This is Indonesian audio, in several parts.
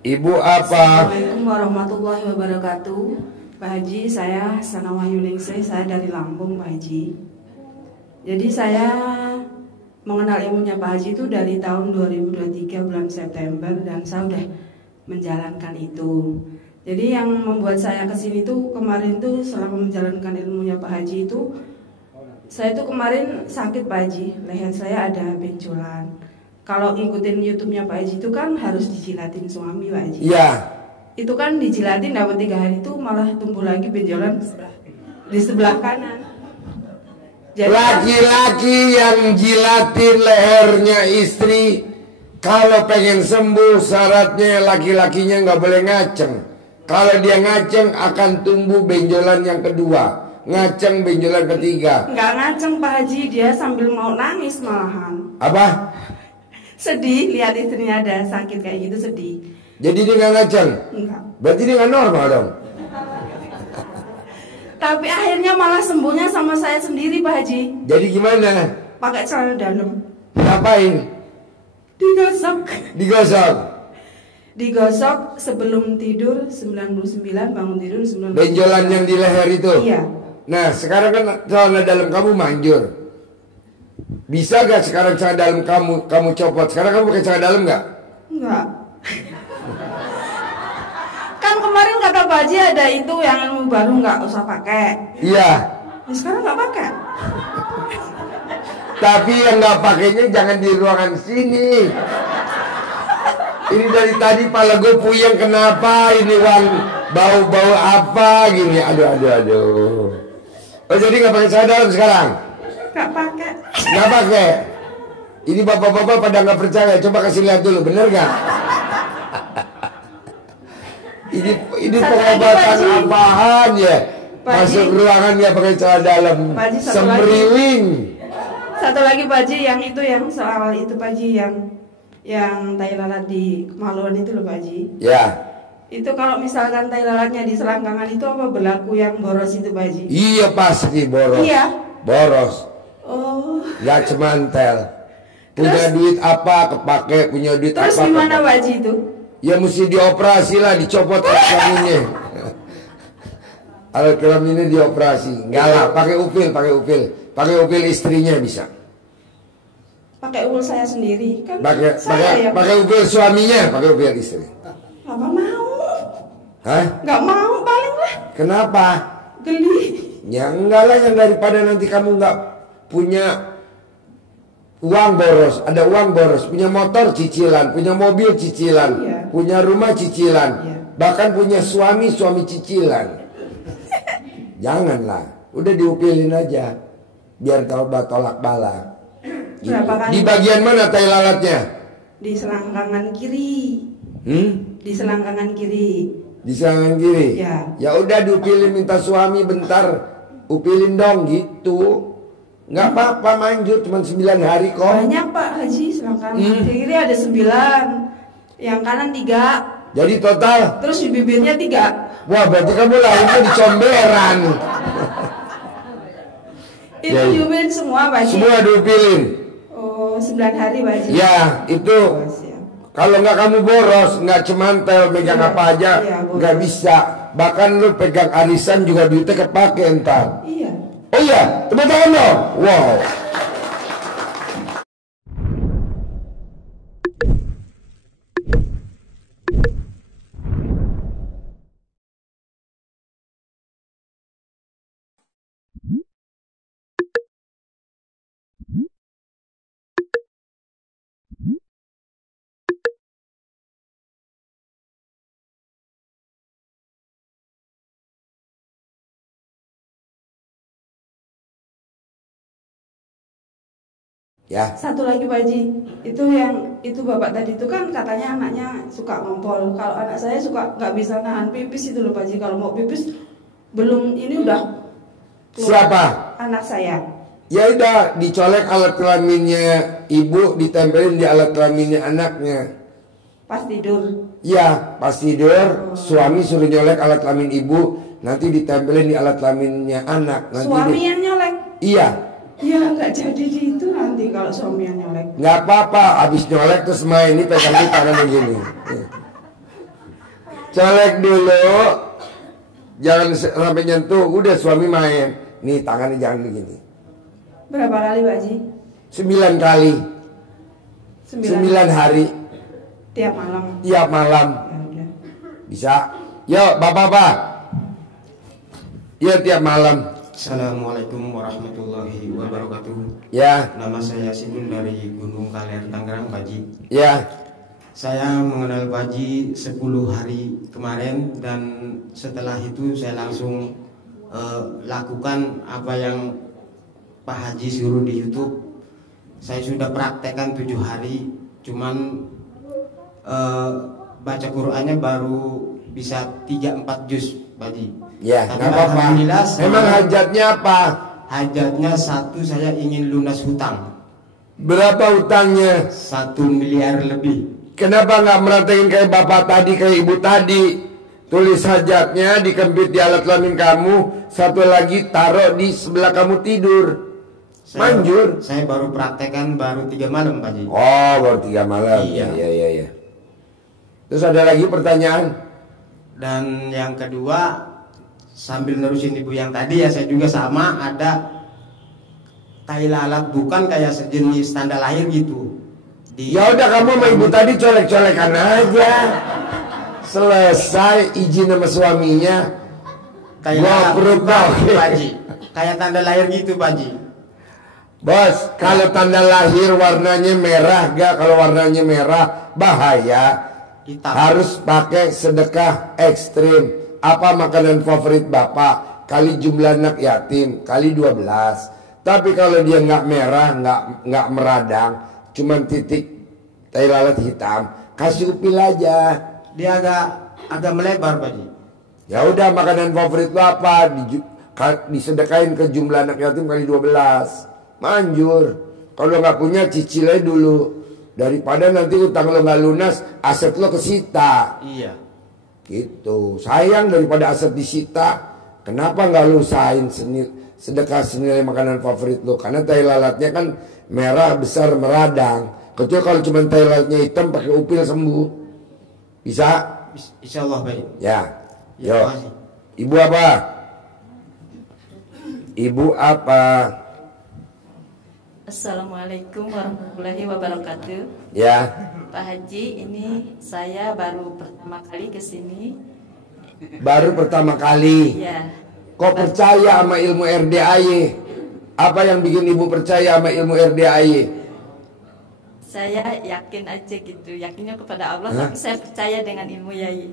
Ibu apa? Assalamualaikum warahmatullahi wabarakatuh. Pak Haji, saya Sana Wahyuningsih, saya dari Lampung, Pak Haji. Jadi saya mengenal ilmunya Pak Haji itu dari tahun 2023 bulan September, dan saya udah menjalankan itu. Jadi yang membuat saya kesini tuh kemarin tuh selama menjalankan ilmunya Pak Haji itu, saya tuh kemarin sakit Pak Haji, leher saya ada benjolan. Kalau ngikutin YouTube-nya Pak Haji itu kan harus dijilatin suami Pak Haji. Iya. Itu kan dijilatin dapat 3 hari itu malah tumbuh lagi benjolan di sebelah kanan. Laki-laki yang jilatin lehernya istri, kalau pengen sembuh syaratnya laki-lakinya nggak boleh ngaceng. Kalau dia ngaceng akan tumbuh benjolan yang kedua, ngaceng benjolan ketiga. Nggak ngaceng Pak Haji, dia sambil mau nangis malahan. Apa? Sedih lihat istrinya ada sakit kayak gitu, sedih. Jadi dia nggak ngaceng? Enggak. Berarti dia nggak normal dong? Tapi akhirnya malah sembuhnya sama saya sendiri Pak Haji. Jadi gimana? Pakai celana dalam. Ngapain? Digosok. Digosok? Digosok sebelum tidur 99, bangun tidur 99. Benjolan yang di leher itu? Iya. Nah sekarang kan celana dalam kamu manjur. Bisa gak sekarang celana dalam kamu copot? Sekarang kamu pakai celana dalam gak? Enggak. Kan kemarin kata Pak Haji ada itu yang ilmu baru nggak usah pakai. Iya. Ya, sekarang nggak pakai. Tapi yang nggak pakainya jangan di ruangan sini. Ini dari tadi pala gue puyeng, kenapa ini Wan, bau-bau apa gini? Aduh. Oh jadi nggak pakai celana dalam sekarang? Nggak pakai. Nggak pakai. Ini bapak-bapak pada nggak percaya. Coba kasih lihat dulu, bener nggak? Ini pengobatan apaan ya? Masuk ruangan nggak pakai celana dalam, semriwing. Satu lagi Pak Haji, yang itu yang soal itu Pak Haji, yang tai lalat di kemaluan itu loh Pak Haji. Ya. Itu kalau misalkan tai lalatnya di selangkangan itu apa berlaku yang boros itu Pak Haji? Iya pasti boros. Iya. Boros. Oh. Gak cemantel. Punya duit apa kepake, punya duit terus apa. Terus gimana Pak Haji itu? Ya mesti dioperasi lah, dicopot alat kelaminnya. Alat kelaminnya dioperasi. Enggak lah, pakai upil istrinya bisa. Pakai upil saya sendiri kan? Pakai upil suaminya, pakai upil istri. Apa mau? Hah? Nggak mau paling lah. Kenapa? Geli. Ya enggak lah, yang daripada nanti kamu nggak punya uang boros, ada uang boros, punya motor cicilan, punya mobil cicilan, iya. Punya rumah cicilan, iya. Bahkan punya suami cicilan. Janganlah, udah diupilin aja, biar tolak bala. Gitu. Di bagian mana tai lalatnya? Di selangkangan kiri. Di selangkangan kiri. Di selangkangan kiri. Ya. Ya udah diupilin, minta suami bentar, upilin dong gitu. Nggak apa-apa, manjur, cuma 9 hari kok. Banyak Pak Haji, selangkangan kiri ada 9, yang kanan 3. Jadi total? Terus di bibirnya 3. Wah berarti kamu lahirnya di comberan. Itu ya, diupilin semua Pak Haji? Semua diupilin. Oh 9 hari Pak Haji? Ya itu. Kalau nggak kamu boros, nggak cemantel, pegang apa aja, nggak bisa. Bahkan lu pegang arisan juga duitnya kepake entar. Iya. Oh iya, tepuk tangan dong. Wow. Ya. Satu lagi Pak Haji, itu bapak tadi itu kan katanya anaknya suka ngompol. Kalau anak saya suka nggak bisa nahan pipis itu loh Pak Haji. Kalau mau pipis belum ini udah keluar. Siapa? Anak saya. Ya udah dicolek alat kelaminnya ibu ditempelin di alat kelaminnya anaknya. Pas tidur. Ya, pas tidur suami suruh nyolek alat kelamin ibu, nanti ditempelin di alat kelaminnya anak. Nanti Suami yang nyolek? Iya. Ya nggak jadi itu nanti kalau suami yang nyolek. Nggak apa-apa, habis nyolek terus main ini pegang di tangan begini. Colek dulu, jangan sampai nyentuh. Udah suami main, nih tangannya jangan begini. Berapa kali Pak Haji? 9 kali. 9 hari. Tiap malam. Tiap malam. Ya udah. Bisa. Yuk bapak-bapak. Yuk tiap malam. Assalamualaikum warahmatullahi wabarakatuh. Ya. Nama saya Sinun dari Gunung Kaler, Tangerang, Pak Haji. Ya. Saya mengenal Pak Haji 10 hari kemarin, dan setelah itu saya langsung lakukan apa yang Pak Haji suruh di YouTube. Saya sudah praktekkan 7 hari, cuman baca Qur'annya baru bisa 3-4 juz, Pak Haji. Ya, tapi nggak apa-apa. alhamdulillah, Emang hajatnya apa? hajatnya satu, saya ingin lunas hutang Berapa utangnya? 1 miliar lebih. Kenapa nggak merhatiin kayak bapak tadi, kayak ibu tadi? Tulis hajatnya, dikempit di alat kelamin kamu, satu lagi taruh di sebelah kamu tidur. Manjur. Saya baru praktekkan baru 3 malam, Pak Haji. Oh, baru 3 malam. Iya. Iya. Terus ada lagi pertanyaan? Dan yang kedua, sambil nerusin ibu yang tadi ya, saya juga sama, ada tai lalat, bukan kayak sejenis tanda lahir gitu. Ya udah, kamu sama ibu tadi colek-colekan aja. Selesai izin sama suaminya. Kayak berubah, Pak Haji. Kayak tanda lahir gitu, Pak Haji. Bos, kalau tanda lahir warnanya merah, gak? Kalau warnanya merah bahaya. Hitam. Harus pakai sedekah ekstrim. Apa makanan favorit bapak? Kali jumlah anak yatim, kali 12. Tapi kalau dia nggak merah, nggak meradang, cuman titik tai lalat hitam, kasih upil aja. Dia agak melebar, Pak Haji. Ya udah, makanan favorit lo apa? Disedekain ke jumlah anak yatim kali 12. Manjur. Kalau nggak punya, cicil aja dulu. Daripada nanti utang lo nggak lunas, aset lo kesita. Iya. Gitu. Sayang daripada aset disita. Kenapa nggak lu usahain sedekah senilai makanan favorit lo? Karena tai lalatnya kan merah, besar, meradang. Kecuali kalau cuma tai lalatnya hitam, pakai upil sembuh. Bisa? Insya Allah baik. Ya. Ya, Yo. makasih. Ibu apa? Ibu apa? Assalamualaikum warahmatullahi wabarakatuh. Ya. Pak Haji, ini saya baru pertama kali ke sini. Baru pertama kali. Ya. Kok percaya sama ilmu RDAY? Apa yang bikin ibu percaya sama ilmu RDAY? Saya yakin aja gitu, yakinnya kepada Allah, Hah? tapi saya percaya dengan ilmu Yai.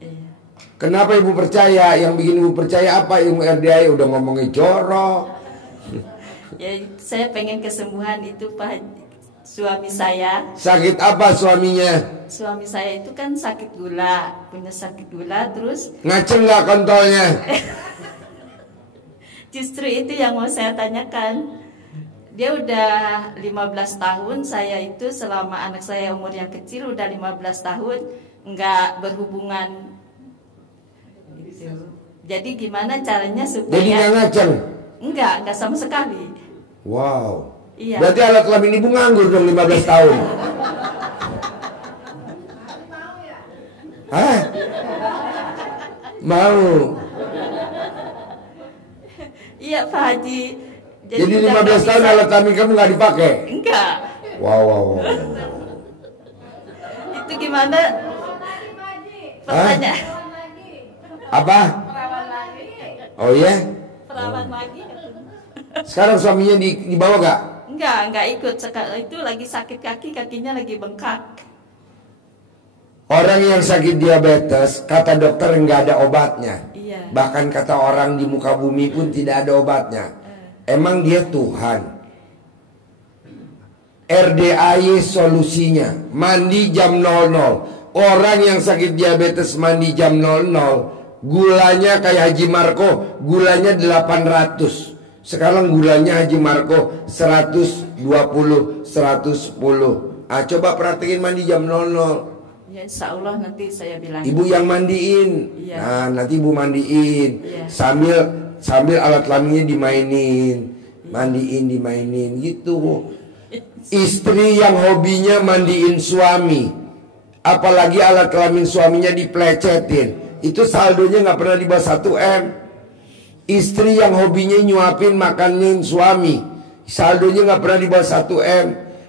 Iya. Kenapa ibu percaya? Yang bikin ibu percaya apa? Ilmu RDAY udah ngomongin jorok. Ya, saya pengen kesembuhan itu, Pak Haji. Suami saya. Sakit apa suaminya? Suami saya itu kan sakit gula, punya sakit gula, terus Ngaceng nggak kontolnya? justru itu yang mau saya tanyakan. Dia udah 15 tahun, saya itu selama anak saya umur yang kecil udah 15 tahun nggak berhubungan gitu. Jadi gimana caranya supaya Jadi nggak ngaceng? Enggak sama sekali. Wow. Iya. Berarti alat kelamin ibu nganggur dong 15 tahun. Hah? Mau. Iya Pak Haji. Jadi udah 15 nggak tahun bisa- alat kelamin kamu nggak dipakai? Enggak. Wow. Itu gimana? Pertanyaan. Apa? Oh iya? Perawan lagi. Sekarang suaminya dibawa gak? Enggak ikut. Itu lagi sakit kaki, kakinya lagi bengkak. Orang yang sakit diabetes, kata dokter nggak ada obatnya. Iya. Bahkan kata orang di muka bumi pun tidak ada obatnya. Emang dia Tuhan? RDAY solusinya, mandi jam 00. Orang yang sakit diabetes mandi jam 00, gulanya kayak Haji Marco, gulanya 800. Sekarang gulanya Haji Marco 120, 110. Coba praktekin mandi jam 00. Ya insya Allah nanti saya bilang. Ibu yang mandiin. Iya. Nah nanti ibu mandiin. Iya. Sambil alat kelaminnya dimainin. Mandiin, dimainin gitu. Istri yang hobinya mandiin suami, apalagi alat kelamin suaminya diplecetin, itu saldonya nggak pernah di bawah 1 M. Istri yang hobinya nyuapin makanin suami, saldonya nggak pernah di bawah 1 M.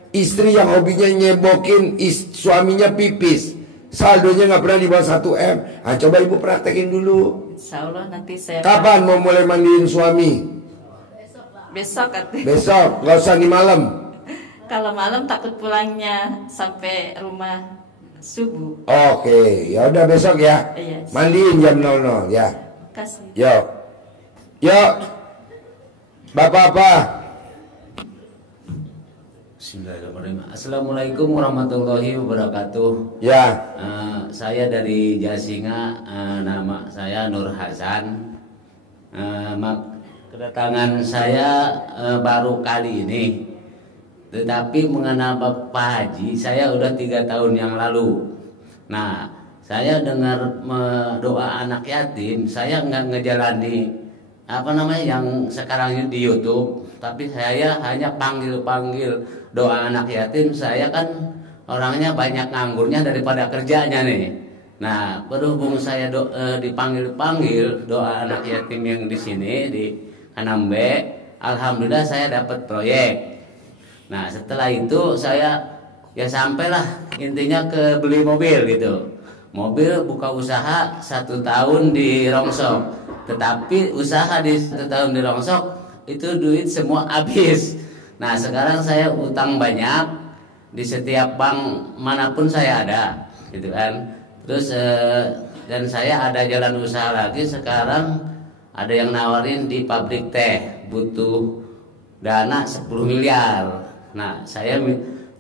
Istri yang hobinya nyebokin suaminya pipis, saldonya nggak pernah di bawah 1 M. Coba ibu praktekin dulu. Insya Allah nanti saya. Kapan mau mulai mandiin suami? Besok katanya. Besok, nggak usah di malam. Kalau malam takut pulangnya sampai rumah subuh. Oke, ya udah besok ya. Iya. Mandiin jam 00 ya. Kasih. Yuk. Bapak apa? Bismillahirrahmanirrahim. Assalamualaikum warahmatullahi wabarakatuh. Ya. Saya dari Jasinga, nama saya Nur Hasan. Kedatangan saya baru kali ini, tetapi mengenal Bapak Haji saya udah 3 tahun yang lalu. Nah, saya dengar doa anak yatim, saya nggak ngejalani yang sekarang di YouTube, tapi saya hanya panggil doa anak yatim. Saya kan orangnya banyak nganggurnya daripada kerjanya nih. Nah, berhubung saya dipanggil doa anak yatim yang di sini di Kanambe, alhamdulillah saya dapat proyek. Nah, setelah itu saya ya sampailah intinya ke beli mobil gitu. Mobil buka usaha 1 tahun di Rongsok, tetapi usaha di 1 tahun di Rongsok itu duit semua habis. Nah, sekarang saya utang banyak di setiap bank manapun saya ada, gitu kan. Terus dan saya ada jalan usaha lagi sekarang. Ada yang nawarin di pabrik teh, butuh dana 10 miliar. Nah, saya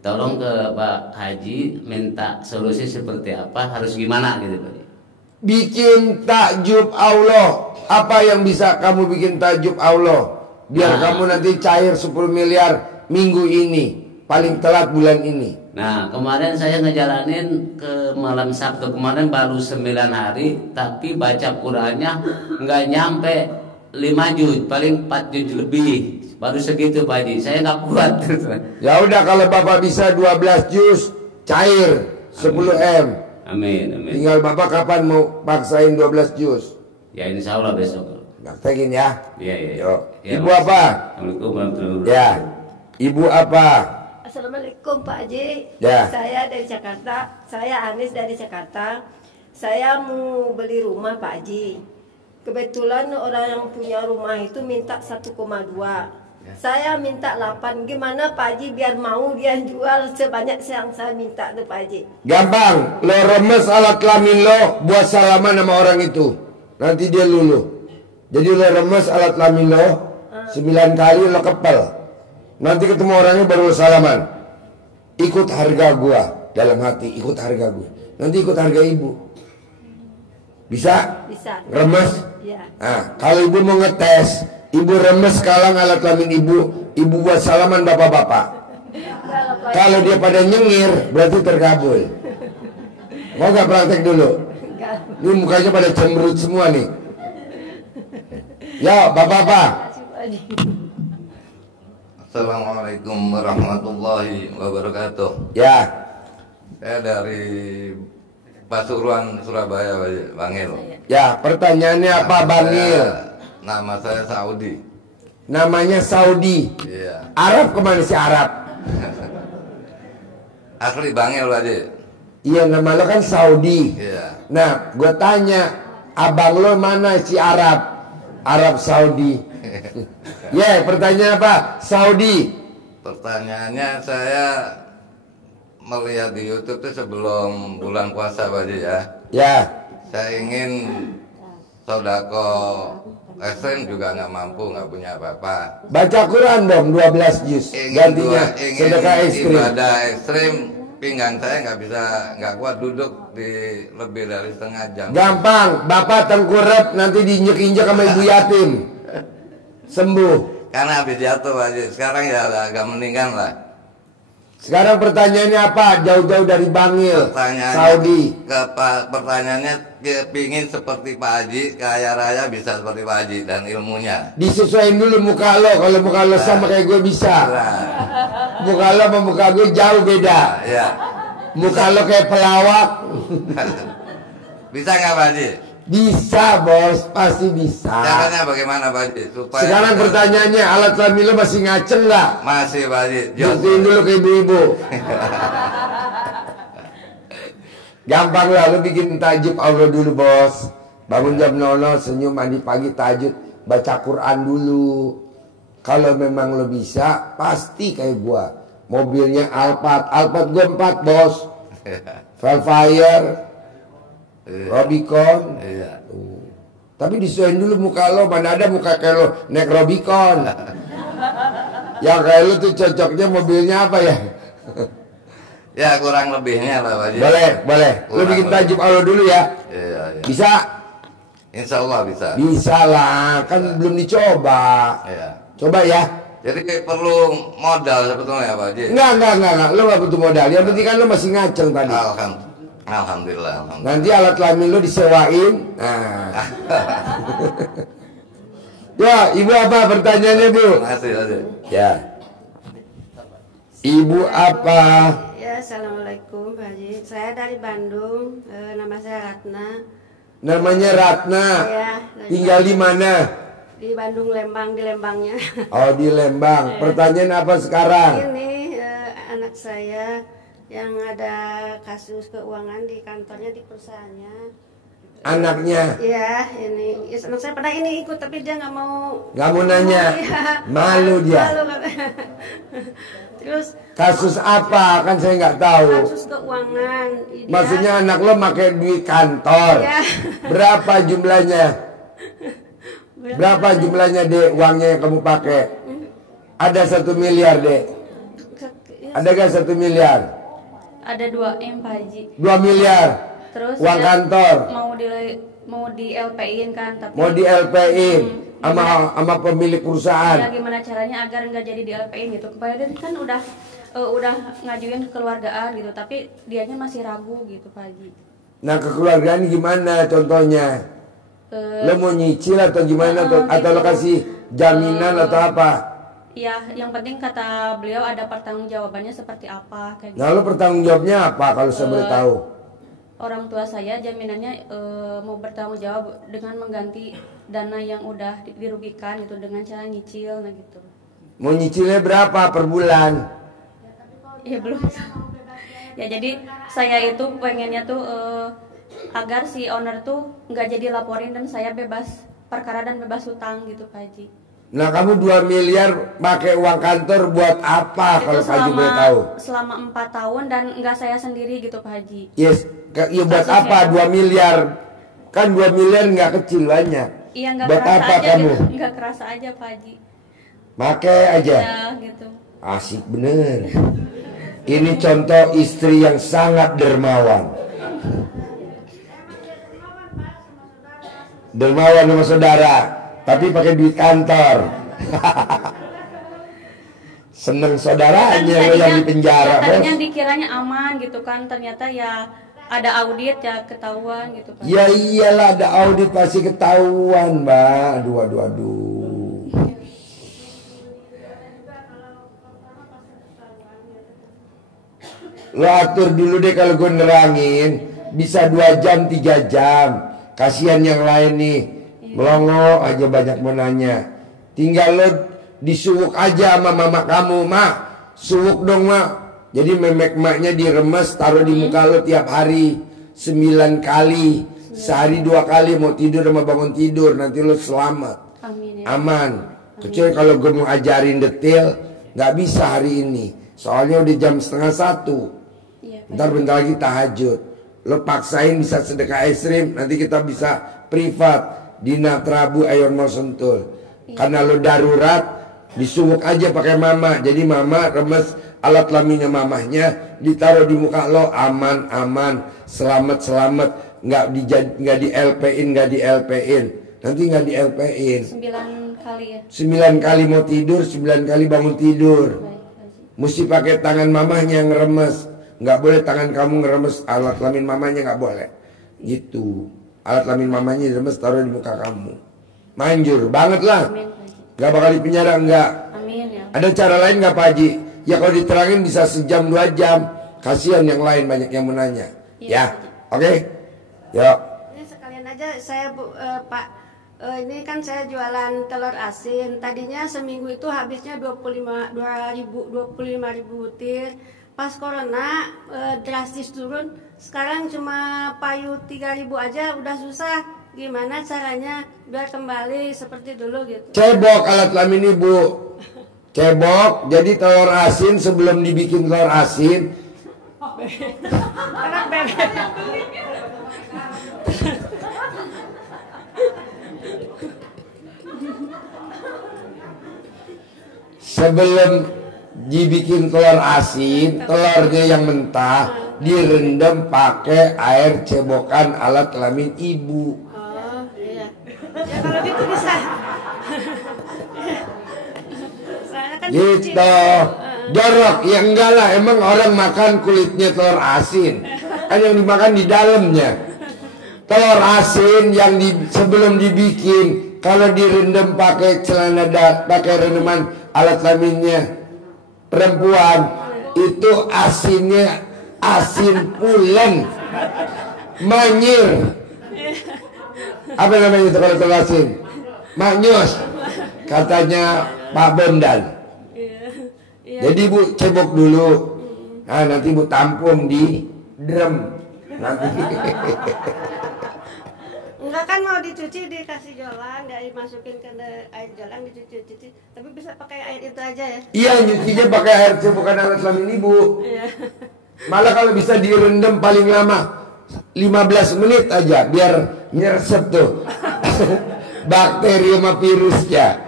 tolong ke Pak Haji minta solusi seperti apa, harus gimana gitu Pak. Bikin takjub Allah. Apa yang bisa kamu bikin takjub Allah? Biar kamu nanti cair 10 miliar minggu ini, paling telat bulan ini. Nah, kemarin saya ngejalanin ke malam Sabtu kemarin baru 9 hari, tapi baca Qurannya nggak nyampe 5 juz, paling 4 juz lebih. Baru segitu Pak Haji, saya nggak kuat. Ya udah, kalau Bapak bisa 12 juz cair 10 M. Amin, amin. Tinggal Bapak kapan mau paksain 12 juz? Ya insya Allah besok. Praktekin ya. Iya. Yuk. Ya, Ibu apa? Assalamualaikum warahmatullahi wabarakatuh. Ya. Ibu apa? Assalamualaikum Pak Haji. Ya. Saya dari Jakarta. Saya Anis dari Jakarta. Saya mau beli rumah Pak Haji. Kebetulan orang yang punya rumah itu minta 1,2. Saya minta 8. Gimana Pak Haji biar mau dia jual sebanyak yang saya minta tuh Pak Haji? Gampang. Lo remes alat kelamin lo buat salaman sama orang itu. Nanti dia luluh. Jadi lo remes alat kelamin lo 9 kali lo kepel. Nanti ketemu orangnya baru salaman. Ikut harga gua dalam hati, ikut harga gua. Nanti ikut harga ibu. Bisa? Bisa. Remes? Iya. Nah, kalau ibu mau ngetes, ibu remes kalang alat kelamin ibu buat salaman bapak-bapak. Kalau dia pada nyengir, berarti terkabul. Mau gak praktek dulu? Ini mukanya pada cemberut semua nih. Ya, bapak-bapak. Assalamualaikum warahmatullahi wabarakatuh. Ya. Saya dari Pasuruan, Surabaya, Bangil. Ya, pertanyaannya apa, Bangil? Nama saya Saudi. Namanya Saudi. Iya. Arab kemana sih Arab? Asli Bangil, Pak Haji. Iya, nama lo kan Saudi. Iya. Nah, gue tanya, abang lo mana si Arab? Arab Saudi. Ya, pertanyaan apa? Saudi. Pertanyaannya, saya melihat di YouTube itu sebelum bulan puasa, Pak Haji ya. Ya. Saya ingin sodako ekstrim juga nggak mampu, nggak punya apa-apa. Baca Quran dong 12 juz. Gantinya sedekah ekstrim. Ibadah ekstrim, pinggang saya nggak kuat duduk di lebih dari setengah jam. Gampang, bapak tengkurap nanti diinjek-injek sama ibu yatim. Sembuh. Karena habis jatuh Pak Haji. Sekarang ya agak mendingan lah. Sekarang pertanyaannya apa? Jauh-jauh dari Bangil, Saudi. Pertanyaannya pingin seperti Pak Haji, kaya raya bisa seperti Pak Haji dan ilmunya. Disesuaiin dulu muka lo. Kalau muka lo sama kayak gue bisa. Muka lo sama muka gue jauh beda. Ya. Muka lo kayak pelawak. Bisa nggak Pak Haji? Bisa bos, pasti bisa. Caranya bagaimana Pak Haji? Supaya sekarang pertanyaannya, alat kelamin lo masih ngaceng nggak? Masih Pak Haji. Buktiin dulu ke ibu-ibu. Gampang lah, lo bikin tajud Allah dulu bos. Bangun jam 00, senyum, mandi pagi, tajud, baca Quran dulu. Kalau memang lo bisa, pasti kayak gua. Mobilnya Alphard gua 4 bos. Velfire, Robicon. Iya. Tapi disuain dulu muka lo. Mana ada muka kayak lo naik Robicon. Yang kayak lo tuh cocoknya mobilnya apa ya? Ya kurang lebihnya lah Pak Haji. Boleh. Lo bikin tajuk Allah dulu ya. Iya. Bisa? Insya Allah bisa. Bisa lah. Kan belum dicoba. Iya. Coba ya. Jadi perlu modal sebetulnya Pak Haji. Enggak. Lo gak butuh modal. Yang penting kan lo masih ngaceng tadi. Alhamdulillah. Nanti alat kelamin lo disewain. Nah. Ya, ibu apa pertanyaannya bu? Masih aja. Ya. Ibu apa? Ya, assalamualaikum Pak Haji. Saya dari Bandung. Nama saya Ratna. Namanya Ratna. Ya, tinggal di mana? Di Bandung, Lembang, di Lembangnya. Oh, di Lembang. Pertanyaan apa sekarang? Ini anak saya yang ada kasus keuangan di kantornya, di perusahaannya. Anaknya? Iya, ini anak saya pernah ini ikut tapi dia nggak mau. Nggak mau nanya? Ya. Malu dia. Malu katanya. Terus kasus apa? Kan saya nggak tahu. kasus keuangan. Maksudnya anak lo pakai duit kantor. Ya. Berapa jumlahnya? Berapa jumlahnya dek uangnya yang kamu pakai? Ada 1 miliar dek? Ada gak 1 miliar? Ada 2 M Pak Haji. 2 miliar. Terus uang dia kantor. Mau di LP-in kan, tapi mau di LP-in sama pemilik perusahaan. Ya gimana caranya agar nggak jadi di LP-in gitu. Kemarin kan udah ngajuin kekeluargaan gitu, tapi dianya masih ragu gitu Pak Haji. Nah, kekeluargaan gimana contohnya? Lo mau nyicil atau gimana atau lo kasih jaminan atau apa? Ya, yang penting kata beliau ada pertanggungjawabannya seperti apa kayak gitu. Nah, lo pertanggung jawabnya apa kalau saya boleh tahu? Orang tua saya jaminannya mau bertanggung jawab dengan mengganti dana yang udah dirugikan gitu dengan cara nyicil nah gitu. Mau nyicilnya berapa per bulan? Ya belum. Ya jadi saya itu pengennya tuh agar si owner tuh nggak jadi laporin dan saya bebas perkara dan bebas hutang gitu Pak Haji. Nah, kamu 2 miliar pakai uang kantor buat apa kalau Pak Haji boleh tahu? Selama 4 tahun dan nggak saya sendiri gitu Pak Haji. Yes, ya buat apa 2 miliar? Kan 2 miliar nggak kecil banyak. Iya, nggak buat kerasa apa aja kamu? gitu. Nggak kerasa aja Pak Haji. Pakai aja. Ya gitu. Asik bener. Ini contoh istri yang sangat dermawan. Dermawan sama saudara, tapi pakai duit kantor. Seneng saudaranya lo yang di penjara, bos. Tadinya dikiranya aman gitu kan, ternyata ya ada audit ya ketahuan gitu Pak. Ya iyalah ada audit pasti ketahuan, Mbak. Aduh. Lo atur dulu deh kalau gue nerangin. Bisa 2 jam, 3 jam. Kasihan yang lain nih. Melongo aja banyak mau nanya. Tinggal lo disuwuk aja sama mama kamu. Mak, suwuk dong mak. Jadi memek maknya diremes, taruh di muka lo tiap hari 9 kali. Sehari 2 kali mau tidur sama bangun tidur. Nanti lo selamat. Amin, ya. Aman. Kecuali kalau gue mau ajarin detail, gak bisa hari ini. Soalnya udah jam 12:30. Ntar bentar lagi tahajud. Lo paksain bisa sedekah es krim, nanti kita bisa privat di Natrabu Ayon Mall Sentul. Karena lo darurat, disuwuk aja pakai mama. Jadi mama remes alat kelaminnya mamahnya, ditaruh di muka lo, aman, selamat, nggak di LP-in, nggak di LP-in. Nanti nggak di LP-in. 9 kali ya. 9 kali mau tidur, 9 kali bangun tidur. Baik, Haji. Mesti pakai tangan mamahnya yang ngeremes. Nggak boleh tangan kamu ngeremes alat kelamin mamanya, nggak boleh. Gitu. Alat kelamin mamanya diremes, taruh di muka kamu. Manjur banget lah. Amin, Haji. Nggak bakal di penjara, nggak. Amin ya. Ada cara lain nggak Pak Haji? Ya kalau diterangin bisa sejam 2 jam. Kasihan yang lain banyak yang mau nanya. Iya, Ya, Pak oke. Yuk. Ini sekalian aja saya Pak, ini kan saya jualan telur asin. Tadinya seminggu itu habisnya 25.000 butir. Pas corona drastis turun. Sekarang cuma payu 3.000 aja udah susah. Gimana caranya biar kembali seperti dulu gitu? Cebok alat kelamin ibu. Cebok. Jadi telur asin sebelum dibikin telur asin. Anak bebek. Sebelum dibikin telur asin, telurnya yang mentah direndam pakai air cebokan alat kelamin ibu. Oh iya. Ya kalau gitu bisa. Soalnya kan cuci. Gitu. Jorok, ya enggak lah. Emang orang makan kulitnya telur asin. Kan yang dimakan di dalamnya. Telur asin yang sebelum dibikin, kalau direndam pakai celana pakai rendaman alat kelaminnya perempuan, itu asinnya asin pulen, manyir. Apa namanya itu kalau telur asin? Manyus, katanya Pak Bondan. Jadi ibu cebok dulu, nah nanti ibu tampung di drum. Nanti. Enggak kan mau dicuci dikasih jolang, nggak dimasukin ke air jolang dicuci, tapi bisa pakai air itu aja ya? Iya, nyucinya pakai air cebokan alat kelamin ibu. Iya. Malah kalau bisa direndam paling lama 15 menit aja biar nyeresep tuh bakteri sama virusnya.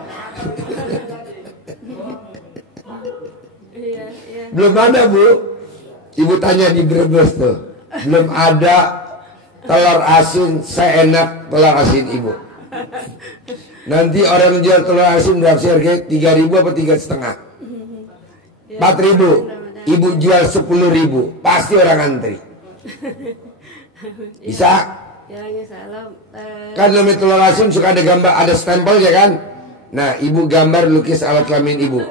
Iya. Belum ada bu. Ibu tanya di Brebes tuh. Belum ada telur asin seenak telur asin ibu. Nanti orang jual telur asin berapa sih harganya? 3.000 apa 3,5? 4.000. Ibu jual 10.000. Pasti orang antri. Bisa? Ya, salam. Kan namanya telur asin suka ada gambar, ada stempel ya kan? Nah, ibu gambar lukis alat kelamin ibu.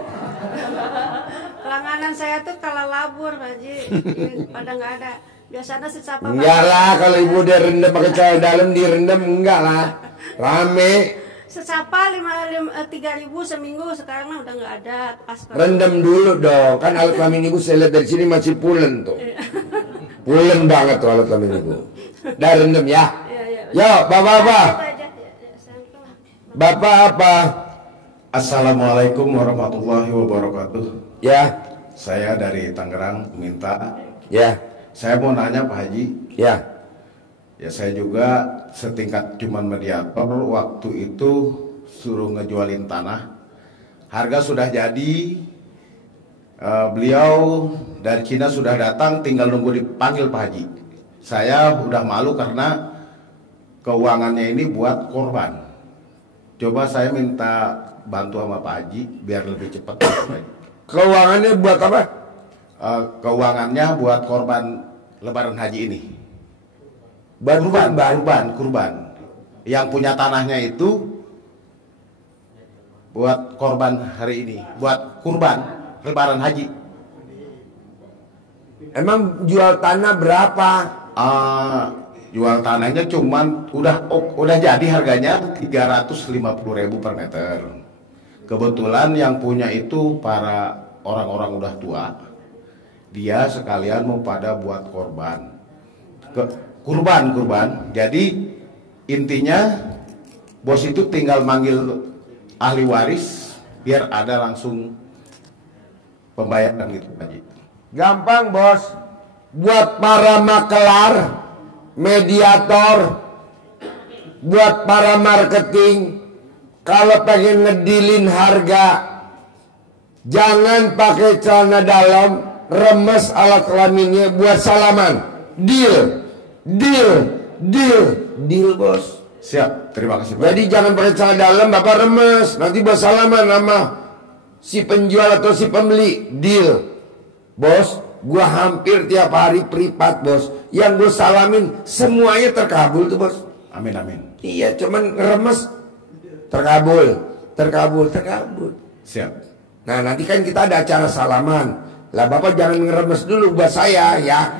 Langganan saya tuh kalau labur, Pak Haji. Ini pada nggak ada. Biasanya secapa. Enggak lah, kalau ibu udah rendam pakai celana dalam direndam enggak lah. Rame. Secapa 3.000 seminggu, sekarang mah udah nggak ada. Pas Rendam dulu dong. Kan alat kelamin ibu saya lihat dari sini masih pulen tuh. Pulen banget tuh alat kelamin ibu. Dah rendam ya. Yo, bapak apa? Bapak apa? Assalamualaikum warahmatullahi wabarakatuh. Ya. Saya dari Tangerang minta. Ya. Saya mau nanya Pak Haji. Ya. Ya saya juga setingkat cuman mediator. Waktu itu suruh ngejualin tanah. Harga sudah jadi. Beliau dari Cina sudah datang, tinggal nunggu dipanggil Pak Haji. Saya udah malu karena keuangannya ini buat korban. Coba saya minta bantu sama Pak Haji biar lebih cepat. Keuangannya buat apa? Keuangannya buat korban Lebaran Haji ini. Kurban. Yang punya tanahnya itu buat korban hari ini, buat kurban Lebaran Haji. Emang jual tanah berapa? Jual tanahnya cuman udah jadi harganya 350.000 per meter. Kebetulan yang punya itu para orang-orang udah tua. Dia sekalian mau pada buat kurban. Jadi intinya bos itu tinggal manggil ahli waris biar ada langsung pembayaran gitu Pak Haji. Gampang bos. Buat para makelar, mediator, buat para marketing, kalau pengen ngedilin harga, jangan pakai celana dalam, remes alat kelaminnya buat salaman. Deal bos. Siap, terima kasih Pak. Jadi jangan pakai celana dalam, Bapak remes. Nanti bos salaman sama si penjual atau si pembeli. Deal. Bos, gua hampir tiap hari privat bos. Yang gue salamin semuanya terkabul tuh bos. Amin amin. Iya, cuman ngeremes terkabul. Siap. Nah nanti kan kita ada acara salaman. Lah Bapak jangan ngeremes dulu buat saya ya.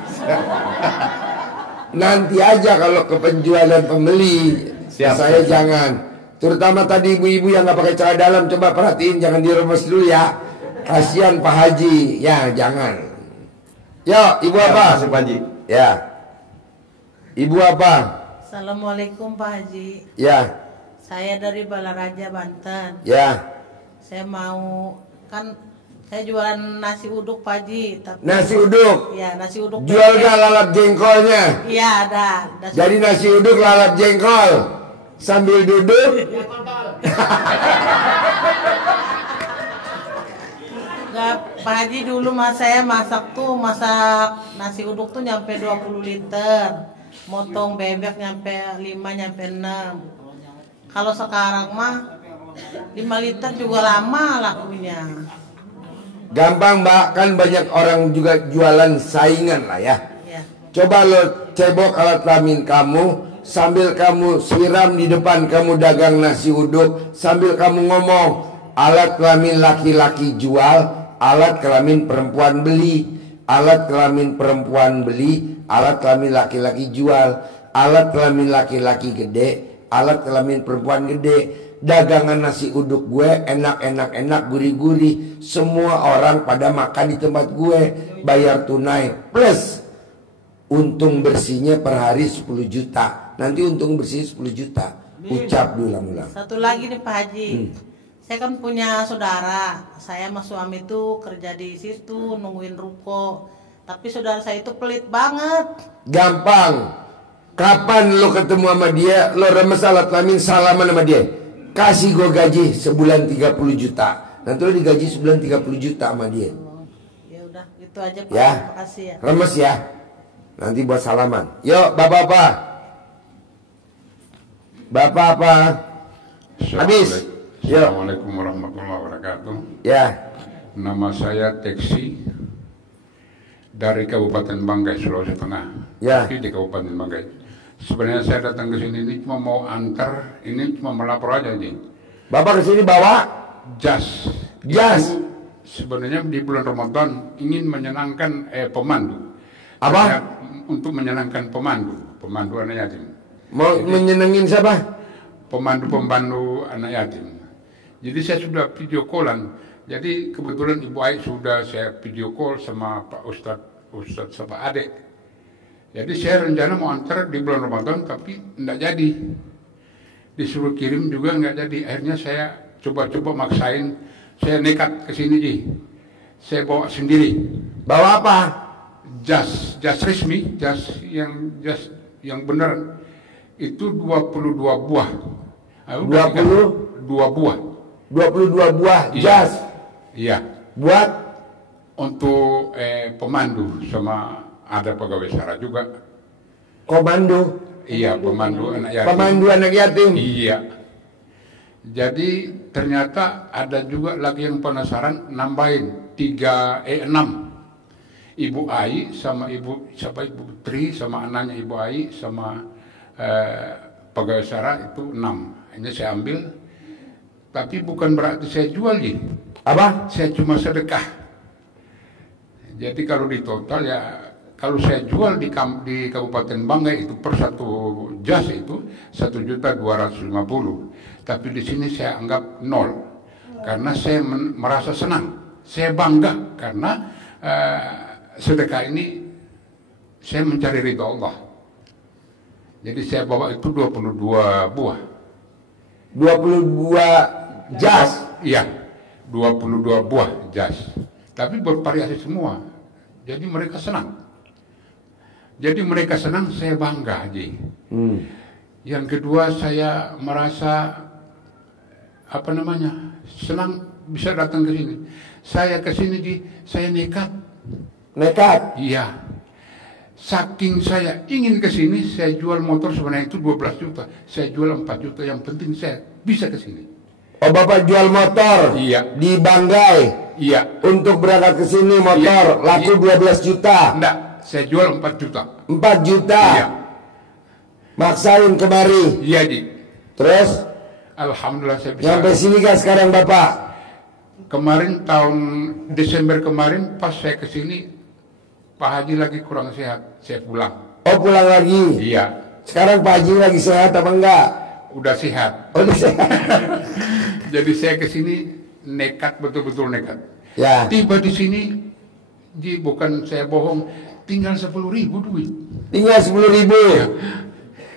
Nanti aja kalau ke penjual dan pembeli. Siap, Saya siap. jangan. Terutama tadi ibu-ibu yang nggak pakai celana dalam, coba perhatiin jangan diremes dulu ya. Kasihan Pak Haji. Ya jangan. Yo, ibu Terima apa? kasih Pak Haji. Ya. Ibu apa? Assalamualaikum Pak Haji. Ya. Saya dari Balaraja, Banten. Ya. Saya mau, kan saya jualan nasi uduk Pak Haji. Tapi, Nasi uduk. ya nasi uduk. Jual gak lalap jengkolnya? Iya ada. Jadi nasi uduk lalap jengkol sambil duduk. Enggak, Pak Haji dulu saya masak nasi uduk tuh nyampe 20 liter. Motong bebek nyampe 5 nyampe 6. Kalau sekarang mah 5 liter juga lama lakunya. Gampang Mbak, kan banyak orang juga jualan saingan lah ya. Ya. Coba lo cebok alat kelamin kamu, sambil kamu siram di depan kamu dagang nasi uduk, sambil kamu ngomong alat kelamin laki-laki jual, alat kelamin perempuan beli, alat kelamin perempuan beli, alat kelamin laki-laki jual, alat kelamin laki-laki gede, alat kelamin perempuan gede. Dagangan nasi uduk gue enak, gurih-gurih. Semua orang pada makan di tempat gue, bayar tunai plus untung bersihnya per hari 10 juta. Nanti untung bersihnya 10 juta. Ucap ulang-ulang. Satu lagi nih Pak Haji. Saya kan punya saudara. Saya sama suami tuh kerja di situ nungguin ruko. Tapi saudara saya itu pelit banget. Gampang. Kapan lo ketemu sama dia, lo remes alat kelamin, salaman sama dia. Kasih gue gaji sebulan 30 juta. Nanti lo digaji sebulan 30 juta sama dia. Ya udah, itu aja Pak. Ya. Makasih ya. Remes ya. Nanti buat salaman. Yuk, Bapak apa? Bapak apa? Habis. Yuk. Assalamualaikum warahmatullahi wabarakatuh. Ya. Nama saya Teksi dari Kabupaten Banggai, Sulawesi Tengah. Ya. Di Kabupaten Banggai. Sebenarnya saya datang ke sini ini cuma mau antar, ini cuma melapor aja nih. Bapak ke sini bawa jas. Jas. Itu sebenarnya di bulan Ramadan ingin menyenangkan pemandu. Apa? Untuk menyenangkan pemandu anak yatim. Mau menyenengin siapa? Pemandu anak yatim. Jadi saya sudah video callan. Jadi kebetulan Ibu Ai sudah saya video call sama Pak Ustadz sama Adek. Jadi saya rencana mau antar di bulan Ramadan tapi enggak jadi. Disuruh kirim juga enggak jadi. Akhirnya saya coba-coba maksain. Saya nekat ke sini Ji. Saya bawa sendiri. Bawa apa? Jas resmi, jas yang benar. Itu 22 buah. 22 buah. 22 buah jas. Iya. Buat untuk pemandu sama ada pegawai SARA juga. Komando. Iya, pemandu anak yatim. Pemandu anak yatim. Iya. Jadi ternyata ada juga lagi yang penasaran nambahin 6. Ibu Ai sama Ibu Tri sama anaknya Ibu Ai sama pegawai SARA itu 6. Ini saya ambil. Tapi bukan berarti saya jual nih. Apa? Saya cuma sedekah. Jadi kalau di total ya, kalau saya jual di Kabupaten Banggai itu per satu jas itu 1.250.000. Tapi di sini saya anggap 0 karena saya merasa senang, saya bangga karena sedekah ini saya mencari ridha Allah. Jadi saya bawa itu 22 buah. 22 jas. Iya, 22 buah jas. Tapi bervariasi semua. Jadi mereka senang. Saya bangga, Haji. Yang kedua saya merasa senang bisa datang ke sini. Saya ke sini saya nekat. Nekat? Iya. saking saya ingin ke sini, saya jual motor sebenarnya itu 12 juta. Saya jual 4 juta, yang penting saya bisa ke sini. Oh, Bapak jual motor? Iya. Di Banggai? Iya. Untuk berangkat ke sini motor, laku 12 juta? Enggak, saya jual 4 juta. 4 juta? Iya. Maksain kemari? Iya, Ji. Terus? Alhamdulillah saya bisa. Sampai sini kan sekarang Bapak? Kemarin tahun Desember kemarin pas saya ke sini, Pak Haji lagi kurang sehat, saya pulang. Oh, pulang lagi? Iya. Sekarang Pak Haji lagi sehat apa enggak? Udah sehat. Oh, udah sehat. Jadi saya ke sini nekat, betul-betul nekat. Ya. Tiba di sini, Ji, bukan saya bohong, tinggal 10.000 duit. Tinggal 10.000. Ya.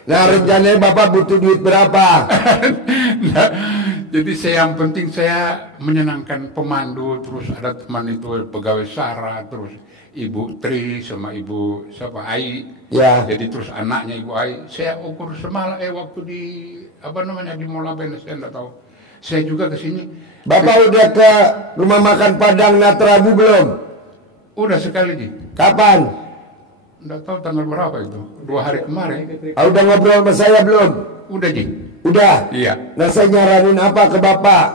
Nah, rencananya Bapak butuh duit berapa? Nah, jadi yang penting saya menyenangkan pemandu, terus ada teman itu pegawai SARA, terus Ibu Tri sama Ibu siapa Ai. Ya. Jadi terus anaknya Ibu Ai, saya ukur semalam waktu di di Molaben, saya enggak tahu. Saya juga ke sini. Bapak udah ke rumah makan Padang Natrabu belum? Udah sekali, Ji. Kapan? Enggak tahu tanggal berapa itu. 2 hari kemarin. Udah ngobrol sama saya belum? Udah, Ji. Udah? Iya. Nah, saya nyaranin apa ke Bapak?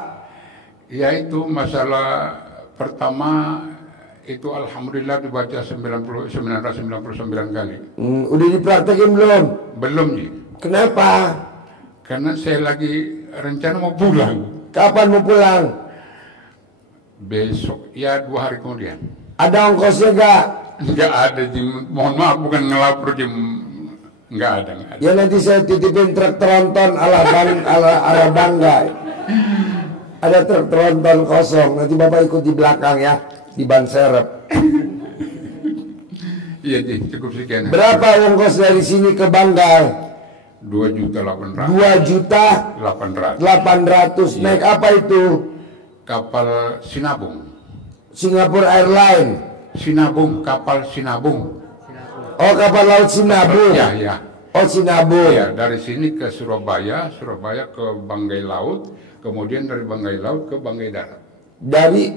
Ya itu masalah pertama itu alhamdulillah dibaca 999 kali. Udah dipraktekin belum? Belum, Ji. Kenapa? Karena saya lagi rencana mau pulang. Kapan mau pulang? Besok, ya 2 hari kemudian. Ada ongkosnya gak? Enggak ada, Ji. Mohon maaf, bukan ngelapor, Ji. Enggak ada. Ya nanti saya titipin truk tronton ala Bangga. Ada truk tronton kosong. Nanti Bapak ikut di belakang ya, di ban serep. Iya, Ji, cukup sekian. Berapa ongkos dari sini ke Bangga? 2.800.000. 2.800.000. Iya. Naik apa itu? Kapal Sinabung. Singapore Airlines. Sinabung, kapal Sinabung. Oh, kapal laut Sinabung. Ya, ya. Oh, Sinabung. Ya, dari sini ke Surabaya, Surabaya ke Banggai Laut, kemudian dari Banggai Laut ke Banggai Darat. Dari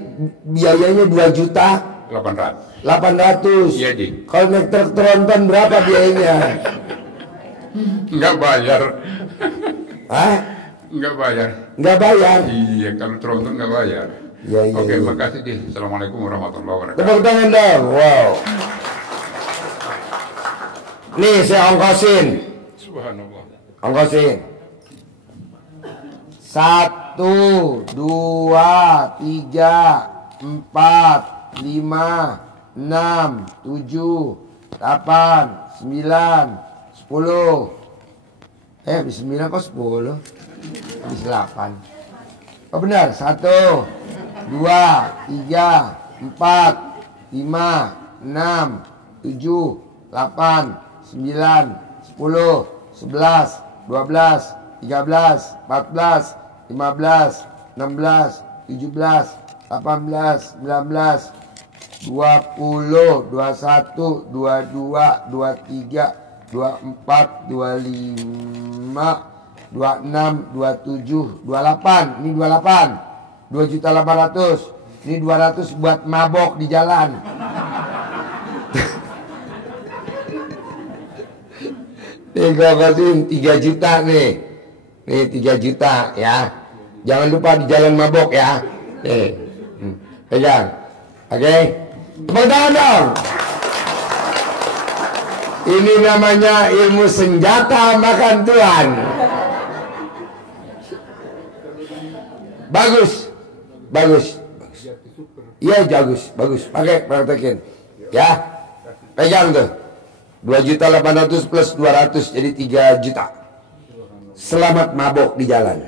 biayanya 2.800.000. 800. Iya, Ji. Kalau naik truk tronton berapa biayanya? Enggak bayar. Hah? Enggak bayar. Enggak bayar? Iya, kalau tronton enggak bayar. Ya, iya, Oke, iya. makasih, Ji. Assalamualaikum warahmatullahi wabarakatuh. Tepuk tangan dong. Wow. Nih saya ongkosin. Subhanallah. Ongkosin. 1, 2, 3, 4, 5, 6, 7, 8, 9, 10. Habis 9 kok 10? Habis 8. Oh benar, 1, 2, 3, 4, 5, 6, 7, 8, 9, 10, 11, 12, 13, 14, 15, 16, 17, 18, 19, 20, 21, 22, 23, 24, 25, 26, 27, 28. Ini 28. 2.800.000. Ini 200 buat mabok di jalan. Nih gue kasihin 3 juta nih. Nih 3 juta ya. Jangan lupa di jalan mabok ya. Nih. Pegang. Oke. Tepuk tangan dong. Ini namanya ilmu senjata makan Tuhan. Bagus. Bagus. Iya bagus. Pakai praktekin. Ya. Pegang tuh. 2.800.000 plus 200 jadi 3 juta. Selamat mabok di jalan.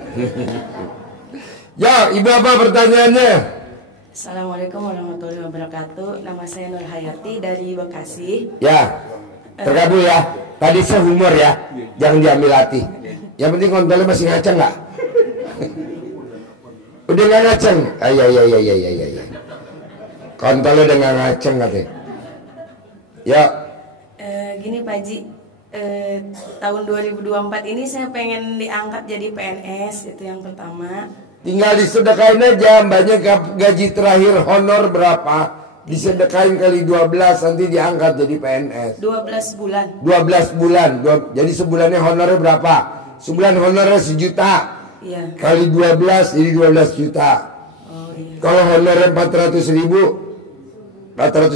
Ya, Ibu apa pertanyaannya? Assalamualaikum warahmatullahi wabarakatuh. Nama saya Nur Hayati dari Bekasi. Ya, terkabul ya. Tadi saya humor ya, jangan diambil hati. Yang penting kontolnya masih ngaceng nggak? Udah nggak ngaceng? Iya. Kontolnya udah nggak ngaceng katanya. Ya. Gini Pak Haji, tahun 2024 ini saya pengen diangkat jadi PNS, itu yang pertama. Tinggal disedekain aja, mbaknya gaji terakhir honor berapa? disedekain kali 12 nanti diangkat jadi PNS. 12 bulan. 12 bulan. Jadi sebulannya honornya berapa? Sebulan honornya 1 juta. Iya. Kali 12 jadi 12 juta. Oh iya. Kalau honornya 400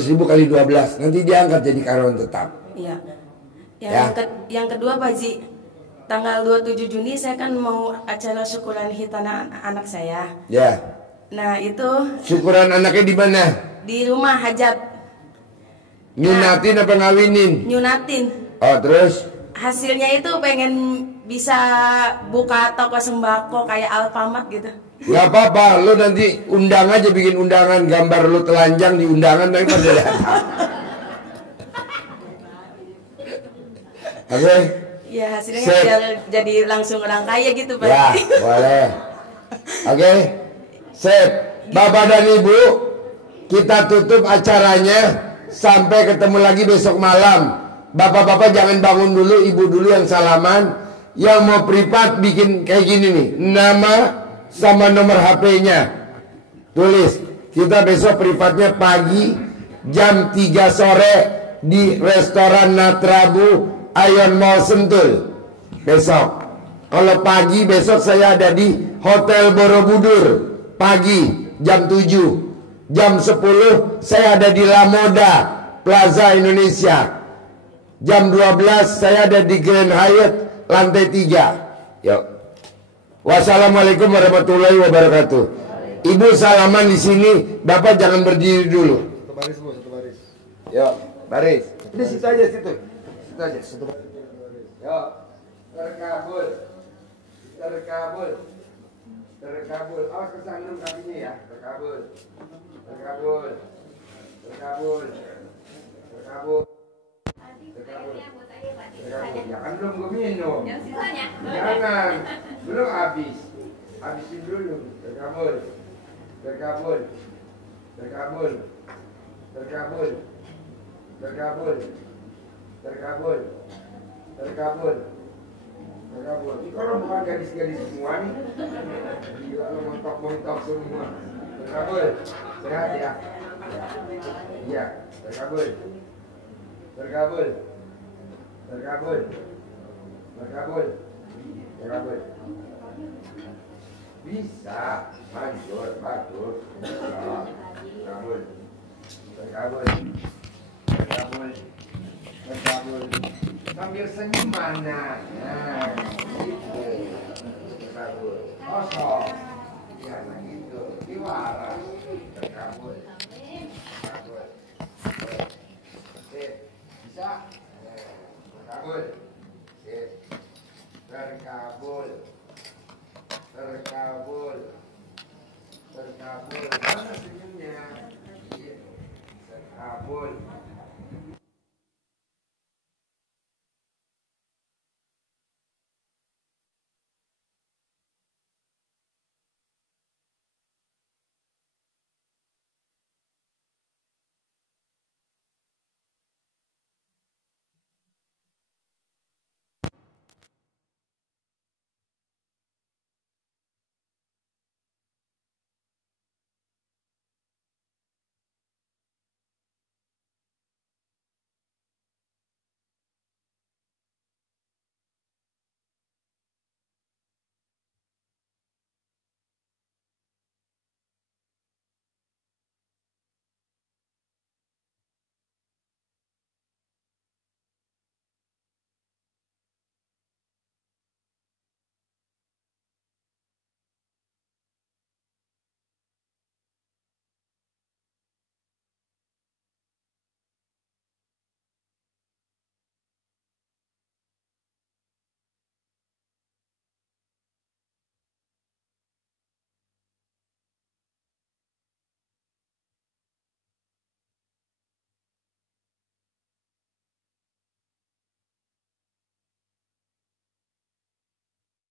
ribu kali 12 nanti diangkat jadi karyawan tetap. Iya. Ya. Yang kedua Pak Haji, tanggal 27 Juni saya kan mau acara syukuran hitana anak saya. Ya. Nah itu Syukuran anaknya di mana? di rumah hajat. Nyunatin apa ngawinin? Nyunatin. Oh terus? Hasilnya itu pengen bisa buka toko sembako kayak Alfamart gitu. Gak apa-apa, lu nanti undang aja, bikin undangan gambar lu telanjang di undangan tapi pada datang. Oke? Ya hasilnya Sip. biar jadi langsung orang kaya gitu Pak. Ya, boleh. Oke? Sip. Bapak dan Ibu, kita tutup acaranya sampai ketemu lagi besok malam. Bapak-bapak jangan bangun dulu, ibu dulu yang salaman. Yang mau privat bikin kayak gini nih, nama sama nomor HP-nya. Tulis, kita besok privatnya pagi jam 3 sore di restoran Natrabu Ion Mall Sentul. Besok. Kalau pagi besok saya ada di Hotel Borobudur. Pagi jam 7. Jam 10 saya ada di La Moda Plaza Indonesia. Jam 12 saya ada di Grand Hyatt lantai 3. Yuk. Wassalamualaikum warahmatullahi wabarakatuh. Ibu salaman di sini, Bapak jangan berdiri dulu. Satu baris Bu, satu baris. Yuk, baris. Di situ aja situ. Situ aja. Yuk. Terkabul. Terkabul. Terkabul. Awas kesandung kakinya ya. Terkabul. Terkabul. Terkabul. Terkabul. Jangan belum gue minum. Jangan. Belum habis. Habisin dulu. Terkabul. Terkabul. Terkabul. Terkabul. Terkabul. Terkabul. Terkabul. Terkabul. Ini kalau bukan gadis-gadis semua nih. Gila lo montok-montok semua. Terkabul. Sehat ya. Iya. Terkabul. Terkabul. Terkabul. Terkabul. Terkabul. Bisa. Manjur, bagus. Terkabul. Terkabul. Terkabul. Terkabul. Sambil senyum mana? Nah, gitu. Terkabul. Kosong. Ya, nah gitu. Diwaras. Terkabul. Terkabul. Sip. Bisa? Terkabul. Sip. Terkabul. Terkabul. Terkabul. Mana senyumnya? Terkabul.